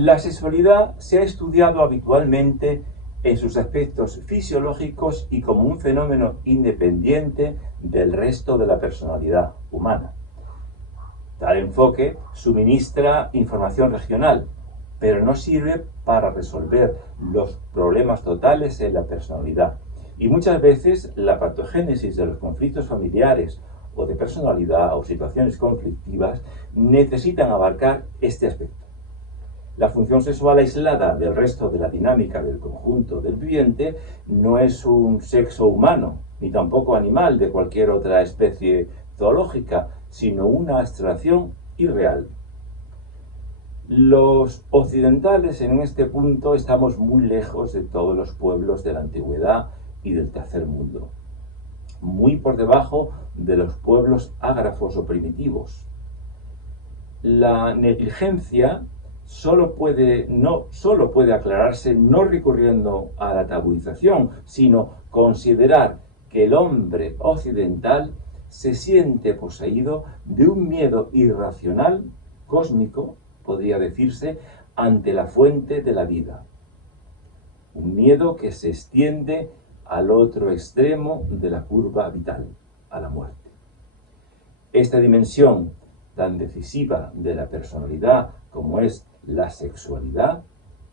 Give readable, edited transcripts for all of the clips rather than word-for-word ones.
La sexualidad se ha estudiado habitualmente en sus aspectos fisiológicos y como un fenómeno independiente del resto de la personalidad humana. Tal enfoque suministra información regional, pero no sirve para resolver los problemas totales en la personalidad. Y muchas veces la patogénesis de los conflictos familiares o de personalidad o situaciones conflictivas necesitan abarcar este aspecto. La función sexual aislada del resto de la dinámica del conjunto del viviente no es un sexo humano, ni tampoco animal de cualquier otra especie zoológica, sino una abstracción irreal. Los occidentales en este punto estamos muy lejos de todos los pueblos de la antigüedad y del tercer mundo, muy por debajo de los pueblos ágrafos o primitivos. La negligencia solo puede aclararse no recurriendo a la tabuización, sino considerar que el hombre occidental se siente poseído de un miedo irracional, cósmico, podría decirse, ante la fuente de la vida. Un miedo que se extiende al otro extremo de la curva vital, a la muerte. Esta dimensión tan decisiva de la personalidad como es la sexualidad,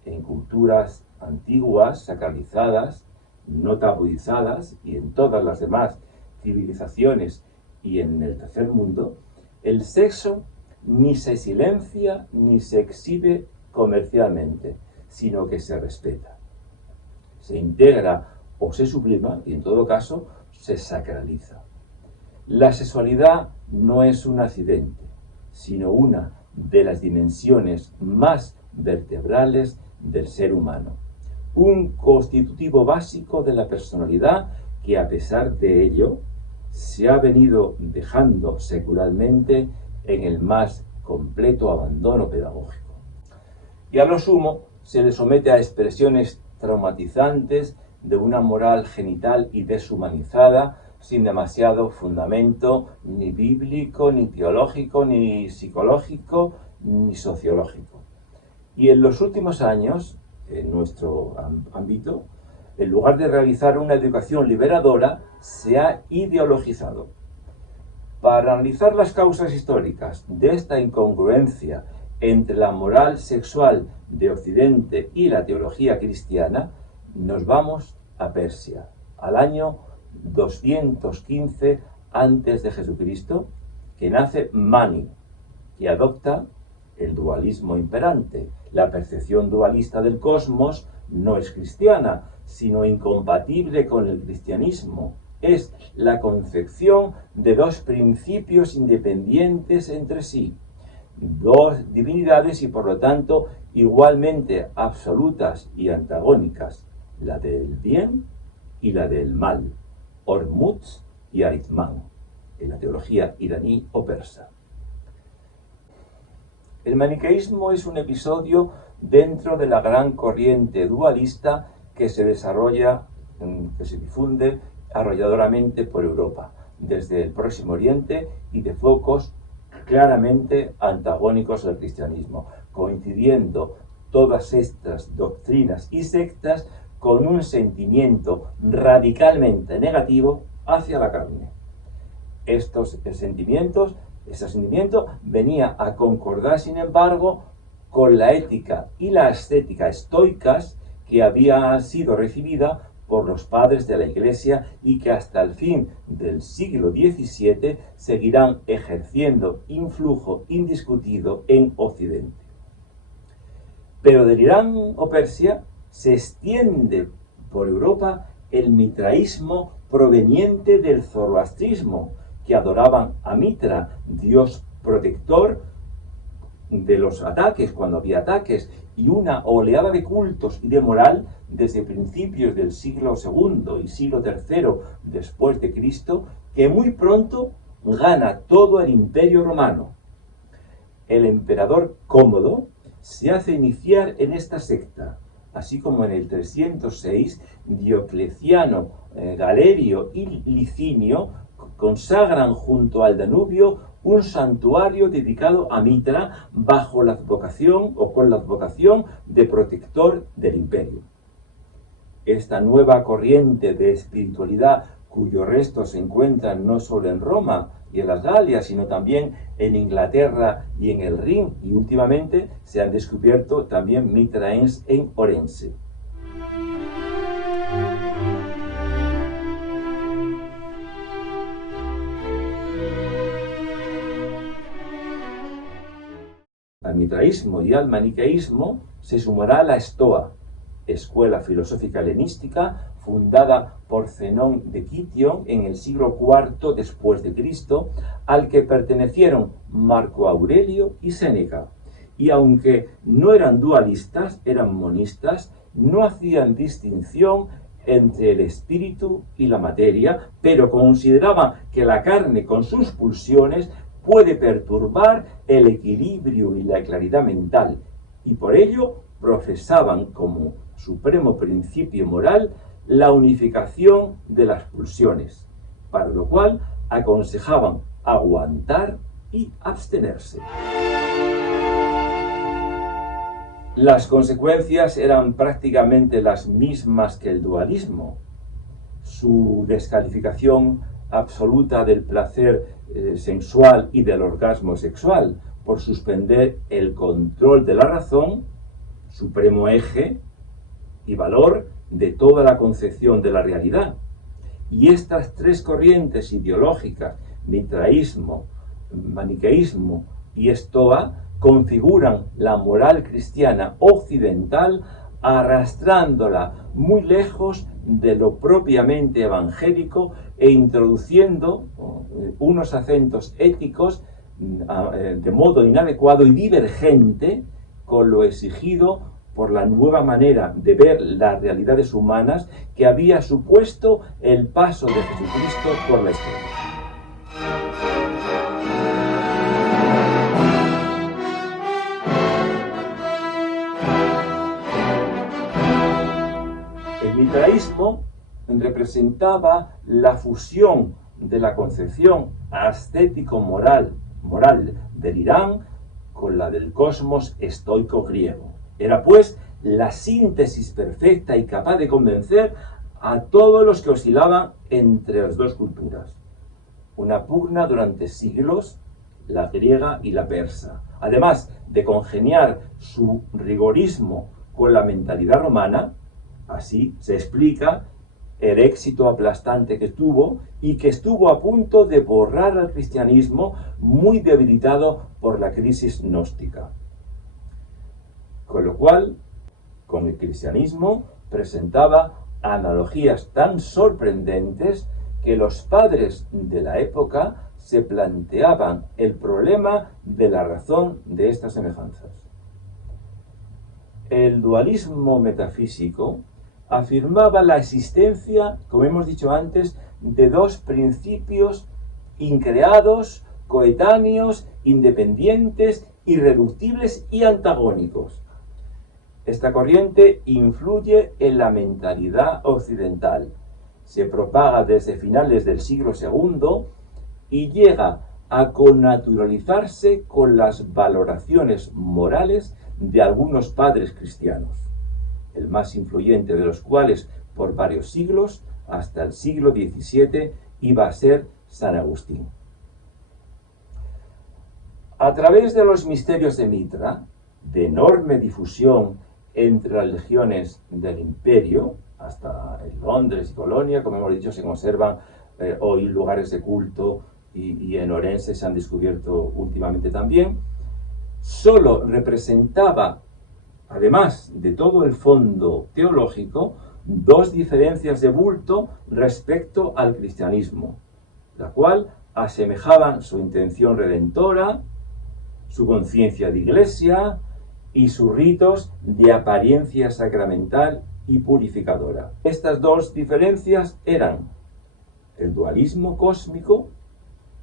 en culturas antiguas, sacralizadas, no tabuizadas, y en todas las demás civilizaciones y en el tercer mundo, el sexo ni se silencia ni se exhibe comercialmente, sino que se respeta. Se integra o se sublima y en todo caso se sacraliza. La sexualidad no es un accidente, sino una de las dimensiones más vertebrales del ser humano. Un constitutivo básico de la personalidad que a pesar de ello se ha venido dejando secularmente en el más completo abandono pedagógico. Y a lo sumo se le somete a expresiones traumatizantes de una moral genital y deshumanizada sin demasiado fundamento ni bíblico, ni teológico, ni psicológico, ni sociológico. Y en los últimos años, en nuestro ámbito, en lugar de realizar una educación liberadora, se ha ideologizado. Para analizar las causas históricas de esta incongruencia entre la moral sexual de Occidente y la teología cristiana, nos vamos a Persia, al año 215 antes de Jesucristo, que nace Mani, que adopta el dualismo imperante. La percepción dualista del cosmos no es cristiana, sino incompatible con el cristianismo. Es la concepción de dos principios independientes entre sí, dos divinidades y por lo tanto igualmente absolutas y antagónicas, la del bien y la del mal, Ormuzd y Aritman, en la teología iraní o persa. El maniqueísmo es un episodio dentro de la gran corriente dualista que se desarrolla, que se difunde arrolladoramente por Europa, desde el Próximo Oriente y de focos claramente antagónicos al cristianismo, coincidiendo todas estas doctrinas y sectas con un sentimiento radicalmente negativo hacia la carne. Ese sentimiento venía a concordar, sin embargo, con la ética y la ascética estoicas que había sido recibida por los padres de la Iglesia y que hasta el fin del siglo XVII seguirán ejerciendo influjo indiscutido en Occidente. Pero del Irán o Persia se extiende por Europa el mitraísmo proveniente del zoroastrismo, que adoraban a Mitra, dios protector de los ataques, cuando había ataques, y una oleada de cultos y de moral desde principios del siglo II y siglo III después de Cristo, que muy pronto gana todo el Imperio Romano. El emperador Cómodo se hace iniciar en esta secta, así como en el 306 Diocleciano, Galerio y Licinio consagran junto al Danubio un santuario dedicado a Mitra bajo la advocación o con la advocación de protector del imperio. Esta nueva corriente de espiritualidad, cuyos restos se encuentran no solo en Roma y en las Galias, sino también en Inglaterra y en el Rin, y últimamente se han descubierto también mitraens en Orense. Al mitraísmo y al maniqueísmo se sumará la Estoa, escuela filosófica helenística fundada por Zenón de Quitión en el siglo IV después de Cristo, al que pertenecieron Marco Aurelio y Séneca. Y aunque no eran dualistas, eran monistas, no hacían distinción entre el espíritu y la materia, pero consideraban que la carne con sus pulsiones puede perturbar el equilibrio y la claridad mental, y por ello profesaban como supremo principio moral la unificación de las pulsiones, para lo cual aconsejaban aguantar y abstenerse. Las consecuencias eran prácticamente las mismas que el dualismo. Su descalificación absoluta del placer sensual y del orgasmo sexual, por suspender el control de la razón, supremo eje y valor de toda la concepción de la realidad. Y estas tres corrientes ideológicas, mitraísmo, maniqueísmo y estoa, configuran la moral cristiana occidental, arrastrándola muy lejos de lo propiamente evangélico e introduciendo unos acentos éticos de modo inadecuado y divergente con lo exigido por la nueva manera de ver las realidades humanas que había supuesto el paso de Jesucristo por la historia. El mitraísmo representaba la fusión de la concepción ascético-moral del Irán con la del cosmos estoico griego. Era pues la síntesis perfecta y capaz de convencer a todos los que oscilaban entre las dos culturas. Una pugna durante siglos, la griega y la persa, además de congeniar su rigorismo con la mentalidad romana. Así se explica el éxito aplastante que tuvo y que estuvo a punto de borrar al cristianismo, muy debilitado por la crisis gnóstica. Con lo cual, con el cristianismo presentaba analogías tan sorprendentes que los padres de la época se planteaban el problema de la razón de estas semejanzas. El dualismo metafísico afirmaba la existencia, como hemos dicho antes, de dos principios increados, coetáneos, independientes, irreductibles y antagónicos. Esta corriente influye en la mentalidad occidental, se propaga desde finales del siglo II y llega a connaturalizarse con las valoraciones morales de algunos padres cristianos, el más influyente de los cuales por varios siglos, hasta el siglo XVII, iba a ser San Agustín. A través de los misterios de Mitra, de enorme difusión entre las legiones del imperio, hasta en Londres y Colonia, como hemos dicho, se conservan hoy lugares de culto y en Orense se han descubierto últimamente también, solo representaba, además de todo el fondo teológico, dos diferencias de bulto respecto al cristianismo, la cual asemejaban su intención redentora, su conciencia de iglesia y sus ritos de apariencia sacramental y purificadora. Estas dos diferencias eran el dualismo cósmico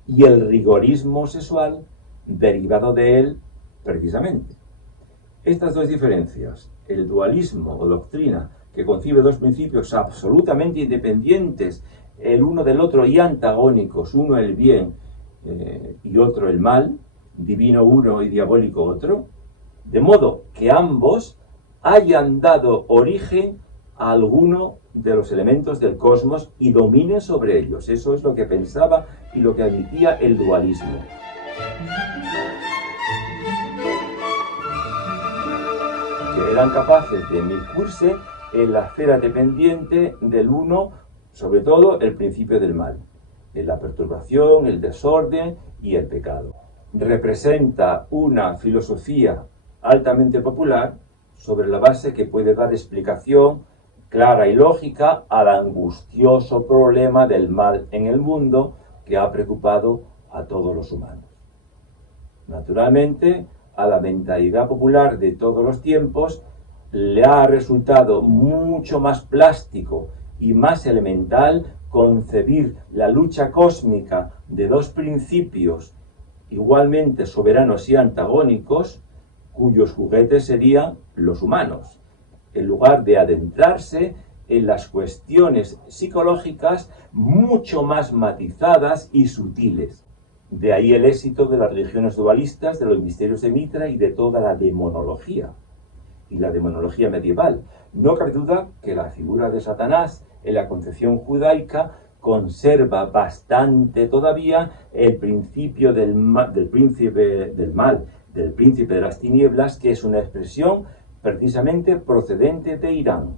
y el rigorismo sexual derivado de él precisamente. Estas dos diferencias, el dualismo o doctrina que concibe dos principios absolutamente independientes el uno del otro y antagónicos, uno el bien y otro el mal, divino uno y diabólico otro, de modo que ambos hayan dado origen a alguno de los elementos del cosmos y dominen sobre ellos. Eso es lo que pensaba y lo que admitía el dualismo. Que eran capaces de micurse en la esfera dependiente del uno, sobre todo el principio del mal, en la perturbación, el desorden y el pecado. Representa una filosofía altamente popular sobre la base que puede dar explicación clara y lógica al angustioso problema del mal en el mundo que ha preocupado a todos los humanos. Naturalmente, a la mentalidad popular de todos los tiempos le ha resultado mucho más plástico y más elemental concebir la lucha cósmica de dos principios igualmente soberanos y antagónicos, cuyos juguetes serían los humanos, en lugar de adentrarse en las cuestiones psicológicas mucho más matizadas y sutiles. De ahí el éxito de las religiones dualistas, de los misterios de Mitra y de toda la demonología, y la demonología medieval. No cabe duda que la figura de Satanás en la concepción judaica conserva bastante todavía el principio del príncipe del mal, del príncipe de las tinieblas, que es una expresión precisamente procedente de Irán.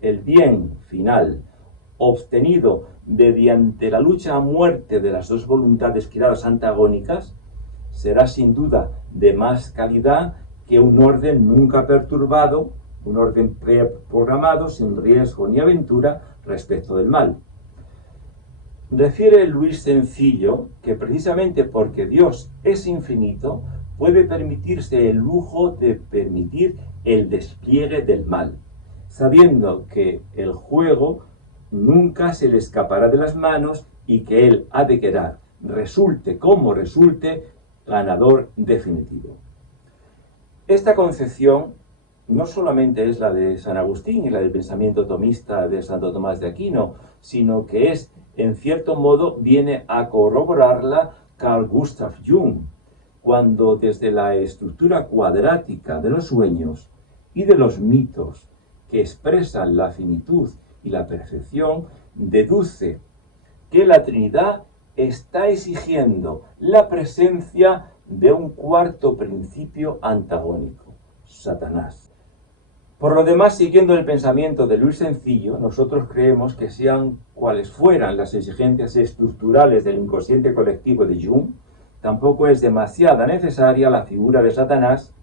El bien final obtenido mediante la lucha a muerte de las dos voluntades creadas antagónicas será sin duda de más calidad que un orden nunca perturbado, un orden preprogramado sin riesgo ni aventura respecto del mal. Refiere Luis Sencillo que precisamente porque Dios es infinito, puede permitirse el lujo de permitir el despliegue del mal, sabiendo que el juego nunca se le escapará de las manos y que él ha de quedar, resulte como resulte, ganador definitivo. Esta concepción no solamente es la de San Agustín y la del pensamiento tomista de Santo Tomás de Aquino, sino que es, en cierto modo, viene a corroborarla Carl Gustav Jung, cuando desde la estructura cuadrática de los sueños y de los mitos que expresan la finitud y la perfección, deduce que la Trinidad está exigiendo la presencia de un cuarto principio antagónico, Satanás. Por lo demás, siguiendo el pensamiento de Luis Sencillo, nosotros creemos que sean cuales fueran las exigencias estructurales del inconsciente colectivo de Jung, tampoco es demasiada necesaria la figura de Satanás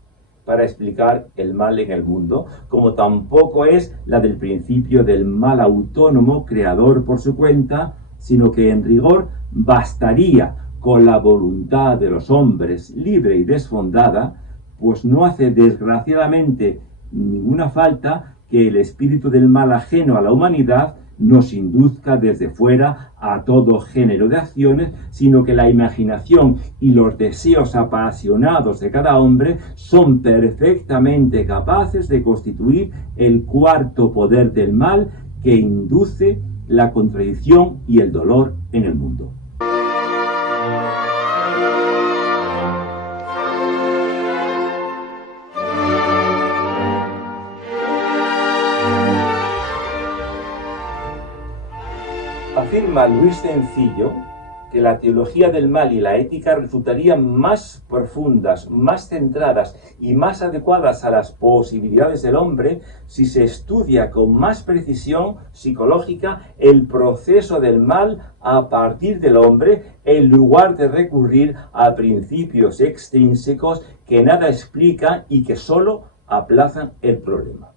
para explicar el mal en el mundo, como tampoco es la del principio del mal autónomo, creador por su cuenta, sino que en rigor bastaría con la voluntad de los hombres libre y desfondada, pues no hace desgraciadamente ninguna falta que el espíritu del mal ajeno a la humanidad nos induzca desde fuera a todo género de acciones, sino que la imaginación y los deseos apasionados de cada hombre son perfectamente capaces de constituir el cuarto poder del mal que induce la contradicción y el dolor en el mundo. Afirma Luis Sencillo que la teología del mal y la ética resultarían más profundas, más centradas y más adecuadas a las posibilidades del hombre si se estudia con más precisión psicológica el proceso del mal a partir del hombre, en lugar de recurrir a principios extrínsecos que nada explican y que solo aplazan el problema.